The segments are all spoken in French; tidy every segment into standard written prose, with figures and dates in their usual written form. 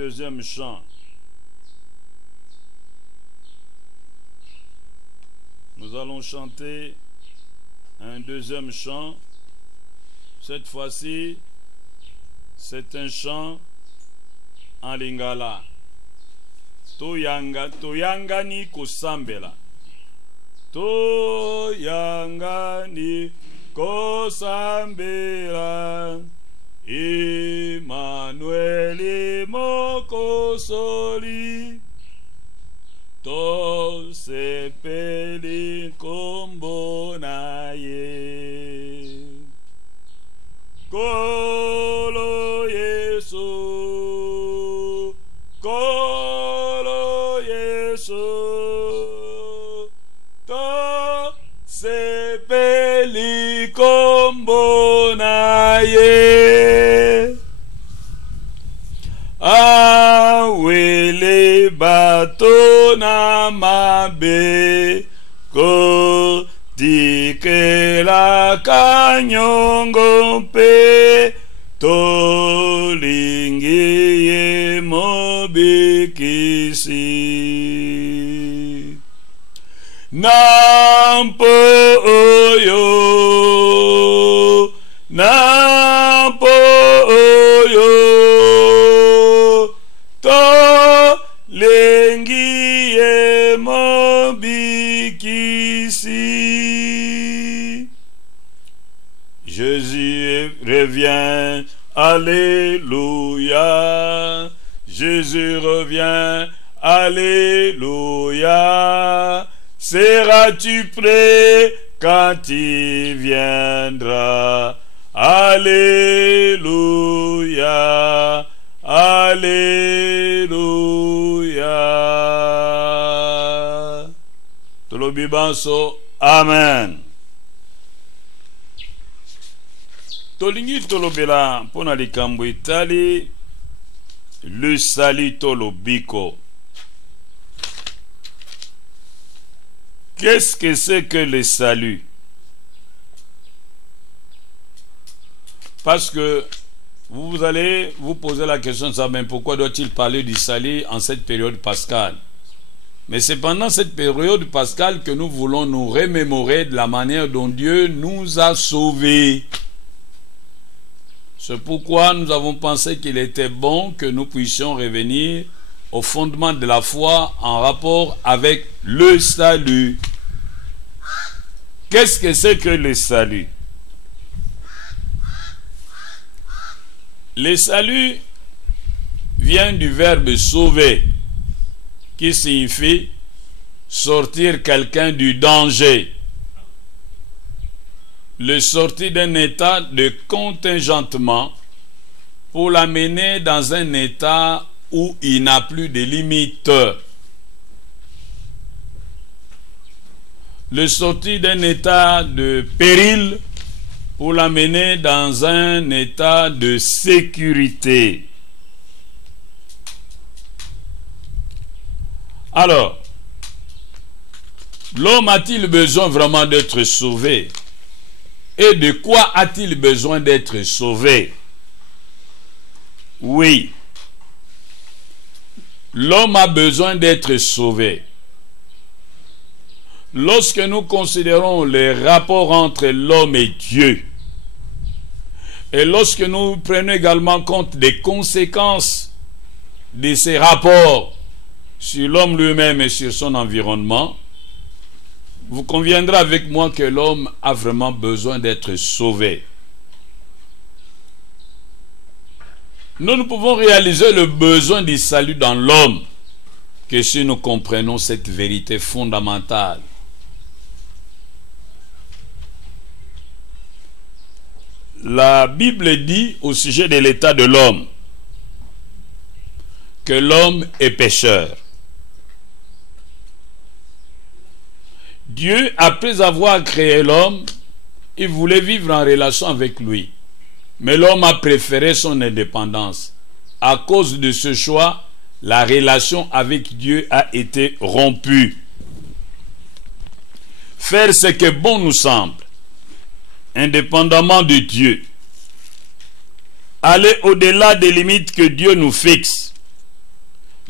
deuxième chant. Nous allons chanter un deuxième chant. Cette fois-ci, c'est un chant en lingala. Toyangani kosambela. Toyangani kosambela. Emmanuel mokosoli. To sepeli kombo na ye. Kolo Yesu, Kolo Yesu, to sepeli kombo na ye. Awele bato na mabe ko dikela kanyongo pe tolingi ye mobikisi nampo oyo nampo oyo to lengi ye mobikisi. Jésus revient, alléluia. Jésus revient, alléluia. Seras-tu prêt quand il viendra? Alléluia, alléluia. Tolobi banso, amen. Tolingi tolobela pona likambo itali le salut tolobiko. Qu'est-ce que c'est que le salut? Parce que vous allez vous poser la question de savoir pourquoi doit-il parler du salut en cette période pascale? Mais c'est pendant cette période pascale que nous voulons nous remémorer de la manière dont Dieu nous a sauvés. C'est pourquoi nous avons pensé qu'il était bon que nous puissions revenir au fondement de la foi en rapport avec le salut. Qu'est-ce que c'est que le salut? Le salut vient du verbe sauver, qui signifie sortir quelqu'un du danger, le sortir d'un état de contingentement pour l'amener dans un état où il n'a plus de limites. Le sortir d'un état de péril pour l'amener dans un état de sécurité. Alors, l'homme a-t-il besoin vraiment d'être sauvé? Et de quoi a-t-il besoin d'être sauvé? Oui, l'homme a besoin d'être sauvé. Lorsque nous considérons les rapports entre l'homme et Dieu, et lorsque nous prenons également compte des conséquences de ces rapports sur l'homme lui-même et sur son environnement, vous conviendrez avec moi que l'homme a vraiment besoin d'être sauvé. Nous ne pouvons réaliser le besoin du salut dans l'homme que si nous comprenons cette vérité fondamentale. La Bible dit au sujet de l'état de l'homme que l'homme est pécheur. Dieu, après avoir créé l'homme, il voulait vivre en relation avec lui. Mais l'homme a préféré son indépendance. À cause de ce choix, la relation avec Dieu a été rompue. Faire ce que bon nous semble, indépendamment de Dieu. Aller au-delà des limites que Dieu nous fixe,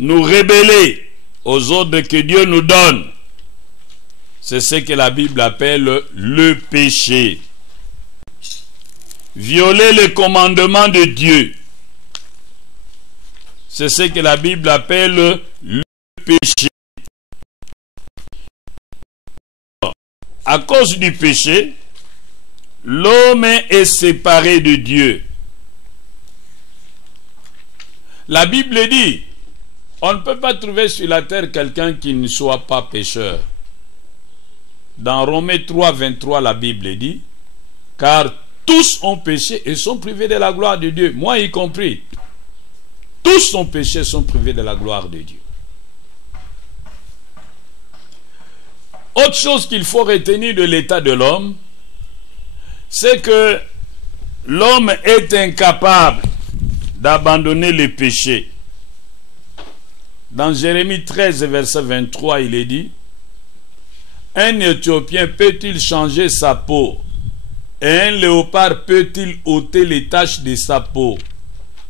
nous rebeller aux ordres que Dieu nous donne. C'est ce que la Bible appelle le péché. Violer les commandements de Dieu. C'est ce que la Bible appelle le péché. À cause du péché, l'homme est séparé de Dieu. La Bible dit, on ne peut pas trouver sur la terre quelqu'un qui ne soit pas pécheur. Dans Romains 3, 23, la Bible dit, car tous ont péché et sont privés de la gloire de Dieu, moi y compris. Tous ont péché et sont privés de la gloire de Dieu. Autre chose qu'il faut retenir de l'état de l'homme, c'est que l'homme est incapable d'abandonner le péché. Dans Jérémie 13, verset 23, il est dit, un Éthiopien peut-il changer sa peau? Et un léopard peut-il ôter les taches de sa peau?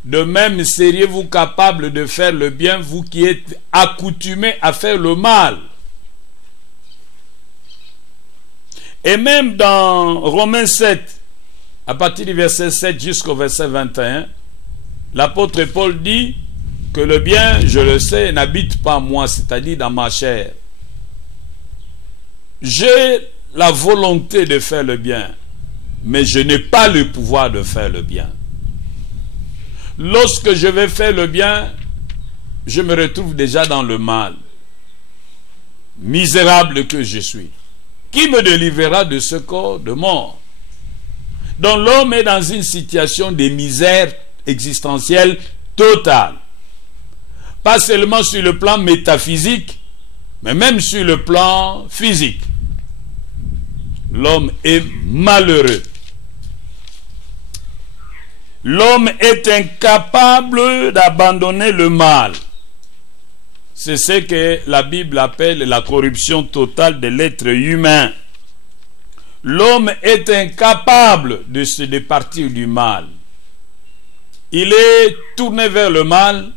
De même, seriez-vous capable de faire le bien, vous qui êtes accoutumés à faire le mal? Et même dans Romains 7, à partir du verset 7 jusqu'au verset 21, l'apôtre Paul dit que le bien, je le sais, n'habite pas moi, c'est-à-dire dans ma chair. J'ai la volonté de faire le bien, mais je n'ai pas le pouvoir de faire le bien. Lorsque je vais faire le bien, je me retrouve déjà dans le mal. Misérable que je suis. Qui me délivrera de ce corps de mort? Donc l'homme est dans une situation de misère existentielle totale. Pas seulement sur le plan métaphysique, mais même sur le plan physique. L'homme est malheureux. L'homme est incapable d'abandonner le mal. C'est ce que la Bible appelle la corruption totale de l'être humain. L'homme est incapable de se départir du mal. Il est tourné vers le mal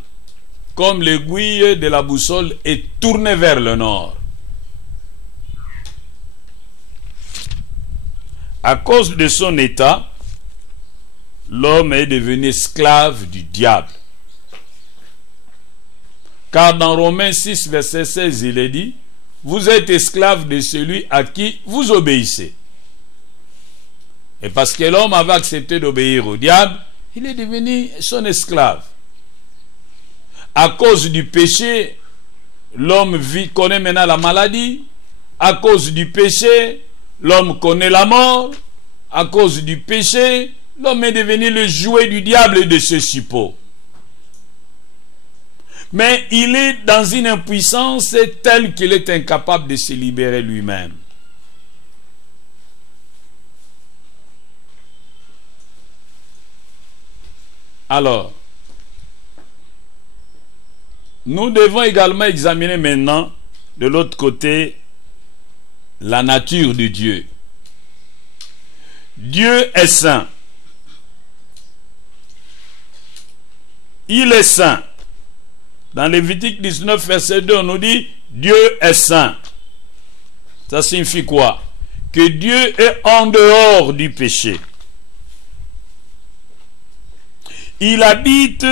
comme l'aiguille de la boussole est tournée vers le nord. À cause de son état, l'homme est devenu esclave du diable. Car dans Romains 6, verset 16, il est dit, vous êtes esclaves de celui à qui vous obéissez. Et parce que l'homme avait accepté d'obéir au diable, il est devenu son esclave. À cause du péché, l'homme connaît maintenant la maladie. À cause du péché, l'homme connaît la mort. À cause du péché, l'homme est devenu le jouet du diable et de ses suppôts. Mais il est dans une impuissance telle qu'il est incapable de se libérer lui-même. Alors, nous devons également examiner maintenant de l'autre côté la nature de Dieu. Dieu est saint. Il est saint. Dans Lévitique 19, verset 2, on nous dit Dieu est saint. Ça signifie quoi? Que Dieu est en dehors du péché. Il habite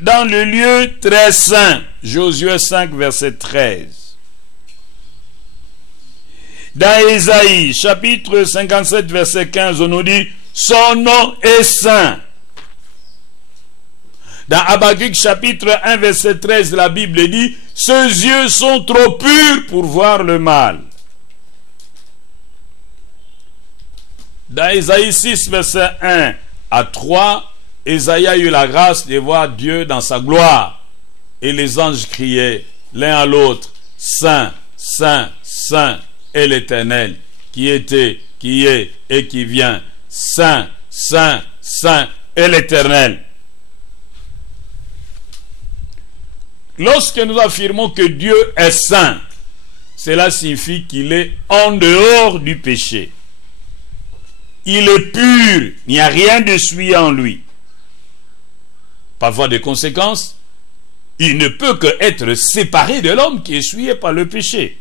dans le lieu très saint. Josué 5, verset 13. Dans Ésaïe, chapitre 57, verset 15, on nous dit son nom est saint. Dans Habakkuk, chapitre 1, verset 13, la Bible dit ses yeux sont trop purs pour voir le mal. Dans Ésaïe 6, verset 1 à 3, Ésaïe a eu la grâce de voir Dieu dans sa gloire. Et les anges criaient l'un à l'autre, Saint, Saint, Saint est l'Éternel, qui était, qui est et qui vient. Saint, Saint, Saint est l'Éternel. Lorsque nous affirmons que Dieu est saint, cela signifie qu'il est en dehors du péché. Il est pur, il n'y a rien de souillé en lui. Par voie de conséquence, il ne peut que être séparé de l'homme qui est souillé par le péché.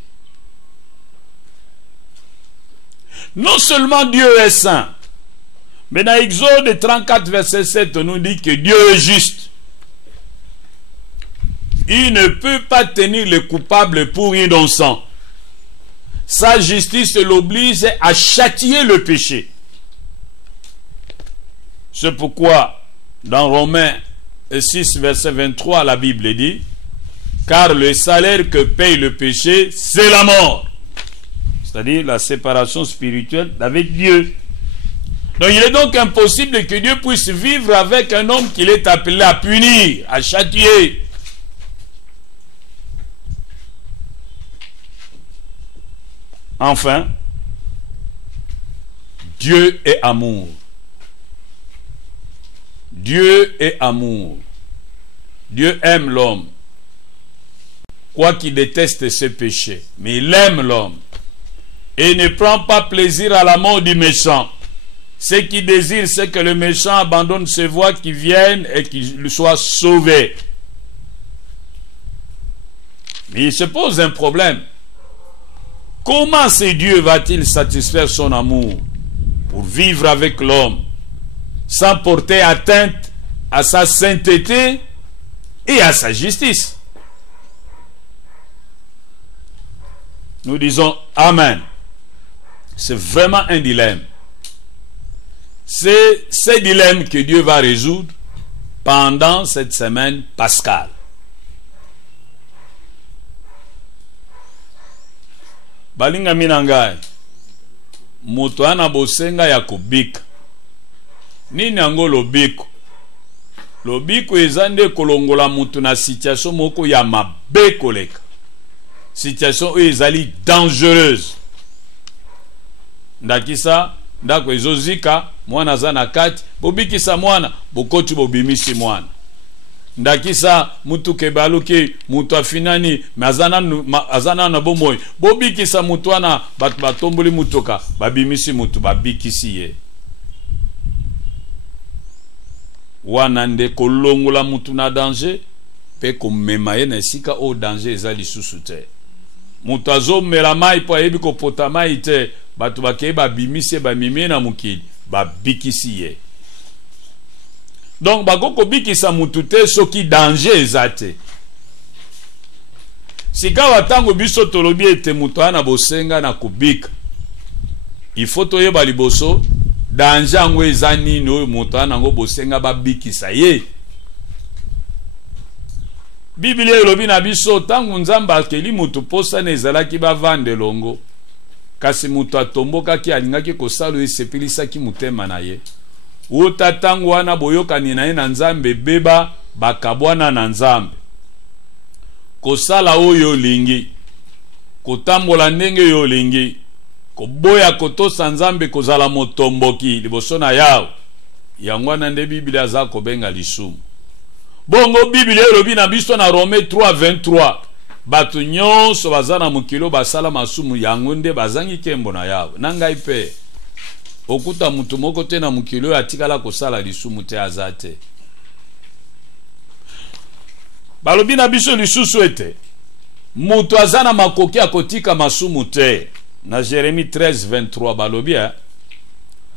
Non seulement Dieu est saint, mais dans Exode 34, verset 7, on nous dit que Dieu est juste. Il ne peut pas tenir le coupable pour innocent. Sa justice l'oblige à châtier le péché. C'est pourquoi, dans Romains 6, verset 23, la Bible dit, « Car le salaire que paye le péché, c'est la mort. » C'est-à-dire la séparation spirituelle avec Dieu. Donc il est donc impossible que Dieu puisse vivre avec un homme qu'il est appelé à punir, à châtier. Enfin, Dieu est amour. Dieu est amour. Dieu aime l'homme. Quoiqu'il déteste ses péchés, mais il aime l'homme. Et ne prend pas plaisir à la mort du méchant. Ce qu'il désire, c'est que le méchant abandonne ses voies, qu'il vienne et qu'il soit sauvé. Mais il se pose un problème. Comment ce Dieu va-t-il satisfaire son amour pour vivre avec l'homme sans porter atteinte à sa sainteté et à sa justice? Nous disons Amen. C'est vraiment un dilemme. C'est ce dilemme que Dieu va résoudre pendant cette semaine pascale. Balinga minangai moto ana bosenga ya kobika nini yango lobiko lobiko ezande kolongola mutu na situation moko ya mabe koleka situation ezali dangereuse ndakisa ndako ezozika mwana za na kati bobikisa mwana bokoti bobimisi mwana ndakisa mutu kebaluki mutu afinani azana na bomoy bobikisa mutu wana batomboli mutoka babimisi mutu babikisi ye wana nde kolongola mutu na danger pe komema ye na esika o danger ezali susu te mutu azomela mai po ayebi kopota mai te batu bakeye babimisi bamimi na mukili babikisi ye. Donc bakoko bikisa mutu te soki danger ezate. Sika watango biso tolobi ete mutu ana bosenga na kubika. Il faut toyeba liboso danger ango ezani no mutu ana ngo bosenga babikisa ye. Biblia elobi na biso tangu nzamba akeli mutu posa na ezalaki bavande longo. Kasi mutu atombokaki alingaki kosalo esepelisaki mutema na ye. Uta tangu wana boyokani na ye na nzambe beba bakabwana na nzambe. Kosala oyo lingi. Kotambola ndenge yo lingi. Koboya kotosa nzambe kozala motomboki liboso na yao. Yangwana nde Biblia za kobenga lisumu. Bongo Biblia elobi na biso na Rome 3:23. Batu nyonso bazana mukilo basala masumu yango nde bazangi kembo na yao. Nangai pe okuta mutu moko te na mukilo atikala kosala lisumu te azate. Balobi na biso lisusu ete mutu azana makoki akotika masumu te. Na Jérémie 13:23 balobi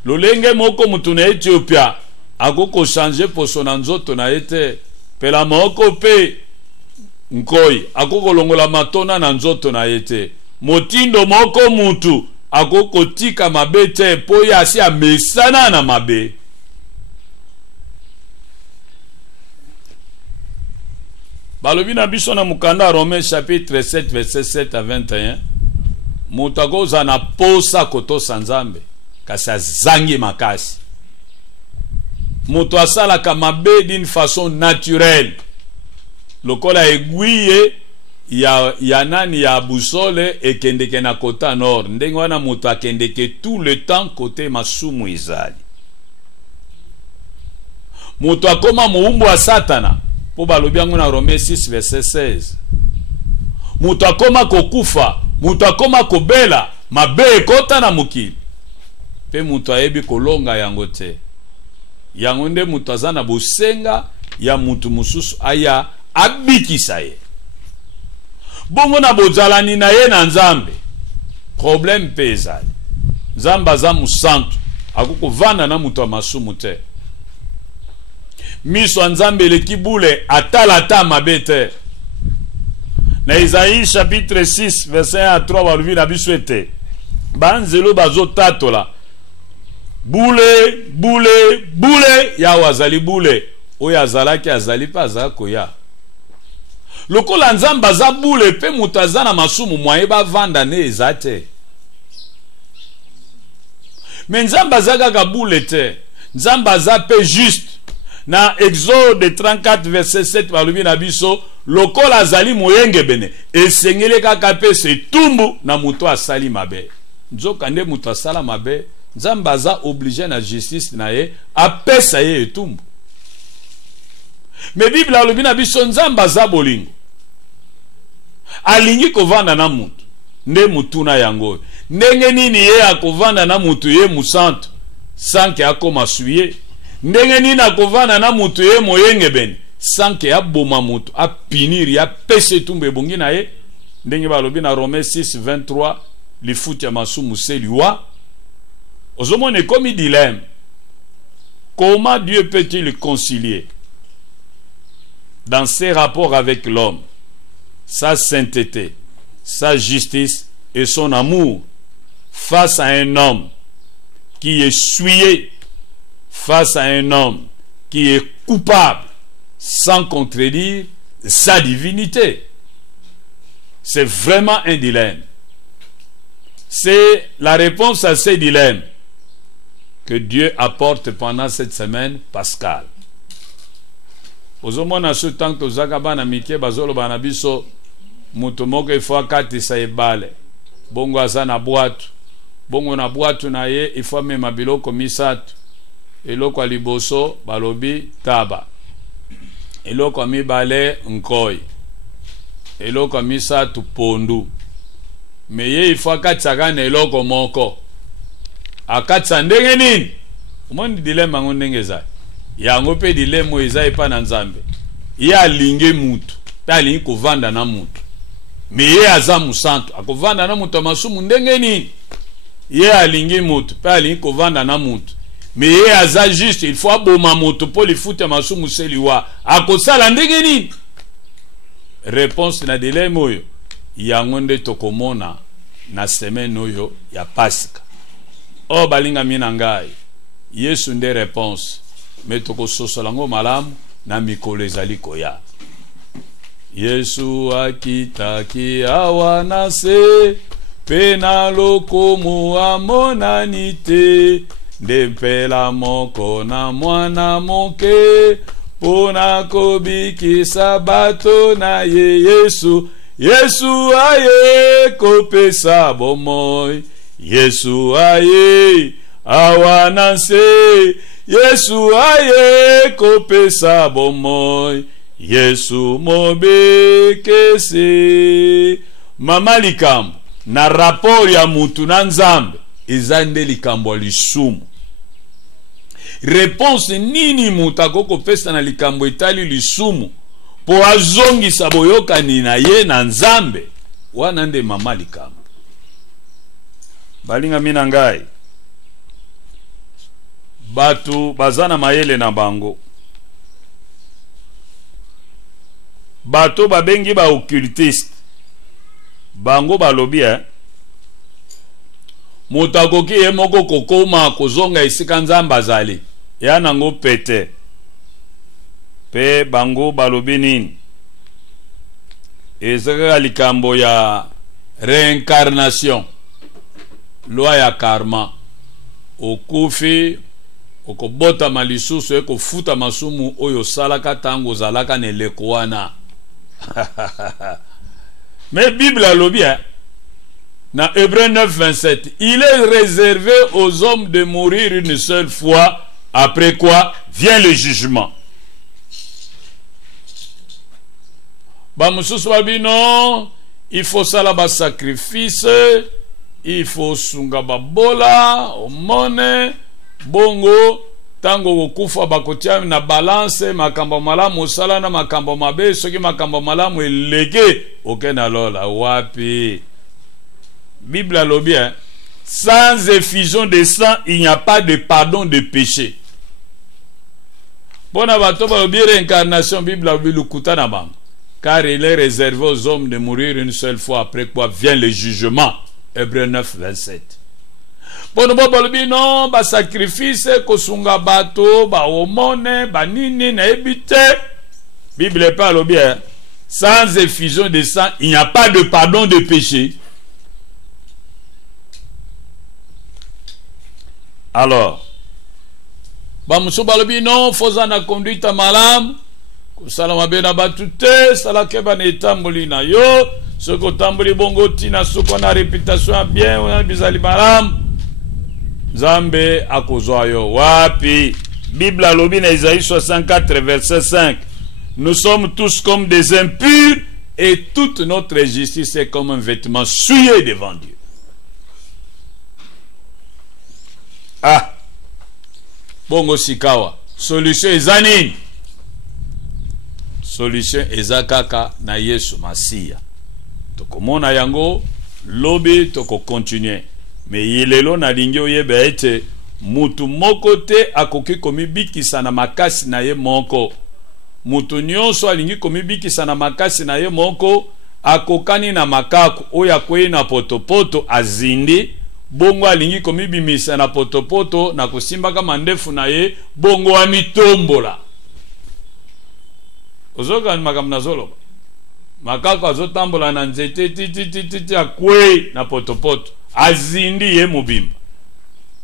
lolenge moko mutu na Ethiopia akoko changer poso na nzoto na ete pela moko pe nkoi akoko longola matona na nzoto na ete motindo moko mutu akoko tika mabe te po ya si amesana na mabe. Balobi na biso na mukanda Romains chapitre 7 verset 7 à 21 mutako zana posa kotosa nzambe kasi azangi makasi. Mutu asalaka mabe d'une façon naturelle. Lokola aiguille ya nani ya boussole ekendeke na kota nord. Ndenge wana mutu akendeke tout le temps kote masumu izali. Mutu akoma muumbu wa satana. Po balobi yango na Romains 6 verset 16. Mutu akoma kokufa. Mutu akoma kobela. Mabe ekota na mukili. Pe mutu ayebi kolonga yango te. Yango nde mutu azana bosenga ya mutu mususu aya abikisa ye. Bongo na bozalani na ye na nzambe. Problème pezali. Nzambe aza musantu. Akoko vanda na mutu masumu te. Miso nzambe eleki bule atala mabe te. Na Isaïe chapitre 6 verset 1 à 3 balubi na biso ete. Banzelo bazo tatola. Bule, bule, bule, ya wazali bule. Oya azalaki azali pa azala koya. Lokola nzambe aza bule pe mutaza na masumu mwaye ba vanda ne ezate. Mais nzambe aza kaka bule te. Nzambe aza pe juste. Na Exode 34 verset 7 balubi na biso lokola azali moyenge bene esengele kaka pe se tumbu na muto asali mabe. Nzoka nde muto asala mabe. Nzambe aza obligé na justice na ye apesa ye etumbu. Me Bible alobi na biso nzambe aza bolingo. Alingi kovanda na mutu. Nde mutu na yango. Ndenge nini ye akovanda na mutu ye musantu sanke akoma suye. Ndenge nini akovanda na mutu ye moyenge bene sanke aboma mutu apiniri apesa etumbu ebongi na ye. Ndenge balobi na Romains 6:23 lifuti ya masumu seliwa. Osomone est comme un dilemme. Comment Dieu peut-il concilier dans ses rapports avec l'homme sa sainteté, sa justice et son amour face à un homme qui est souillé, face à un homme qui est coupable sans contredire sa divinité? C'est vraiment un dilemme. C'est la réponse à ces dilemmes que Dieu apporte pendant cette semaine pascale. Ozomona ce temps que Zagaba na mike bazolo banabiso mutomoko ifo katisa ebale. Bongo aza na boatu. Bongo na boatu na ye ifo mema biloko misatu. Eloko liboso balobi taba. Eloko mibale nkoi. Eloko misatu pondu. Meye ifo katisa kana eloko moko. Akatsa ndenge nini? Umoni dilema ngo ndenge za. Yango pe dilema eza epa na nzambe. Ye alinge mutu, pe alingi kovanda na mutu. Me ye aza musantu, akovanda na mutu masumu ndenge nini? Ye alingi mutu, pe alingi kovanda na mutu. Me ye aza juste, il faut aboma mutu po lifuta masumu seliwa. Akosala ndenge nini? Réponse na dilema oyo. Yango nde tokomona na semaine oyo ya Pasika. Oh balinga mina ngai Yesu nde réponse metoko sosolango malamu na mikolo ezali koya. Yesu akitaki awa na se pena lokomo amonani te nde mpela moko na mwana moke pona kobikisa bato na ye. Yesu aye kopesa bomoi. Yesu aye awananse. Yesu aye kopesa bomoi. Yesu mobekese. Mama likambo na rapport ya mutu na nzambe ezande likambo lisumu. Réponse nini mutu akoko pesa na likambo etali lisumu po azongisa boyokani na ye na nzambe? Wana nde mama likambo. Balinga mina ngai batu bazana mayele na bango. Bato babengi ba occultiste bango balobi motakoki ye moko kokoma kozonga esika nzambe azali ya nango pete pe bango balobi nini? Ezaka likambo ya réincarnation, loi ya karma. Okufi okobota malisusu ekofuta masumu oyo salaka tango zalaka neleko wana. Mais Bible alobi na Hébreux 9:27, il est réservé aux hommes de mourir une seule fois, après quoi vient le jugement. Bamususu babi non, il faut sala ba sacrifice, il faut sunga babola omone bongo tango okufa bakotia na balance makambo malamu osala na makambo mabe, soki makambo malamu elege okena lola wapi. Bible alobi, hein? Sans effusion de sang, il n'y a pas de pardon de péché. Bon, bato balobi réincarnation, Bible alobi lukuta na bango. Car il est réservé aux hommes de mourir une seule fois, après quoi vient le jugement. Hébreux 9, 27. Bon, balobi non, ba sacrifice, kosunga bato, ba homone, ba nini, na ebite. Bible parle bien. Sans effusion de sang, il n'y a pas de pardon de péché. Alors, bamusu balobi non, fozana conduite malam, kusala bena batute, sala keba ne tamboli na yo, soko tamboli bongo tina soko na réputation bien, on a bizali malam. Zambe akozwa yo wapi. Bible alobi na Isaïe 64 verset 5. Nous sommes tous comme des impurs et toute notre justice est comme un vêtement souillé devant Dieu. Ah, bongo sikawa. Solution ezanini. Solution ezakaka na Yesu Masia. Tokomona yango lobi toko continuer. Mais yelelo na lingi oyeba ete mutu moko te akoki komibikisa na makasi na ye moko. Mutu nyonso alingi komibikisa na makasi na ye moko akokani na makaku oya kwei na potopoto azindi. Bongo alingi komibimisa na potopoto na kusimba kama ndefu na ye bongo amitombola. Ozoka ni makamna zolo. Makako azotambola na nzete titi akwe na potopoto azindi ye mubimba.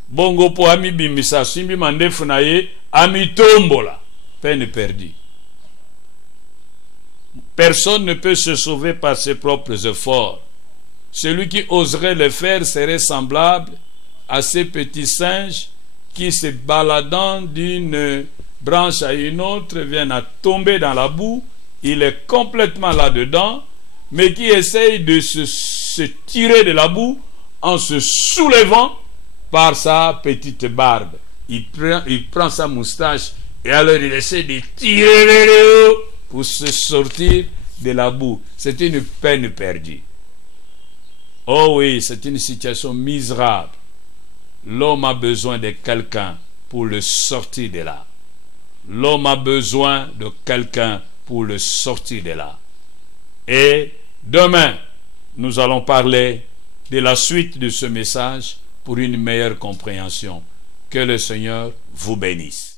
Bongo po amibimisa simbi mandefu na ye amitombola. Peine perdue. Personne ne peut se sauver par ses propres efforts. Celui qui oserait le faire serait semblable à ces petits singes qui, se baladant d'une branche à une autre, viennent à tomber dans la boue. Il est complètement là-dedans, mais qui essaye de se tirer de la boue en se soulevant par sa petite barbe. Il prend sa moustache et alors il essaie de tirer vers le haut pour se sortir de la boue. C'est une peine perdue. Oh oui, c'est une situation misérable. L'homme a besoin de quelqu'un pour le sortir de là. L'homme a besoin de quelqu'un pour le sortir de là. Et demain, nous allons parler de la suite de ce message pour une meilleure compréhension. Que le Seigneur vous bénisse.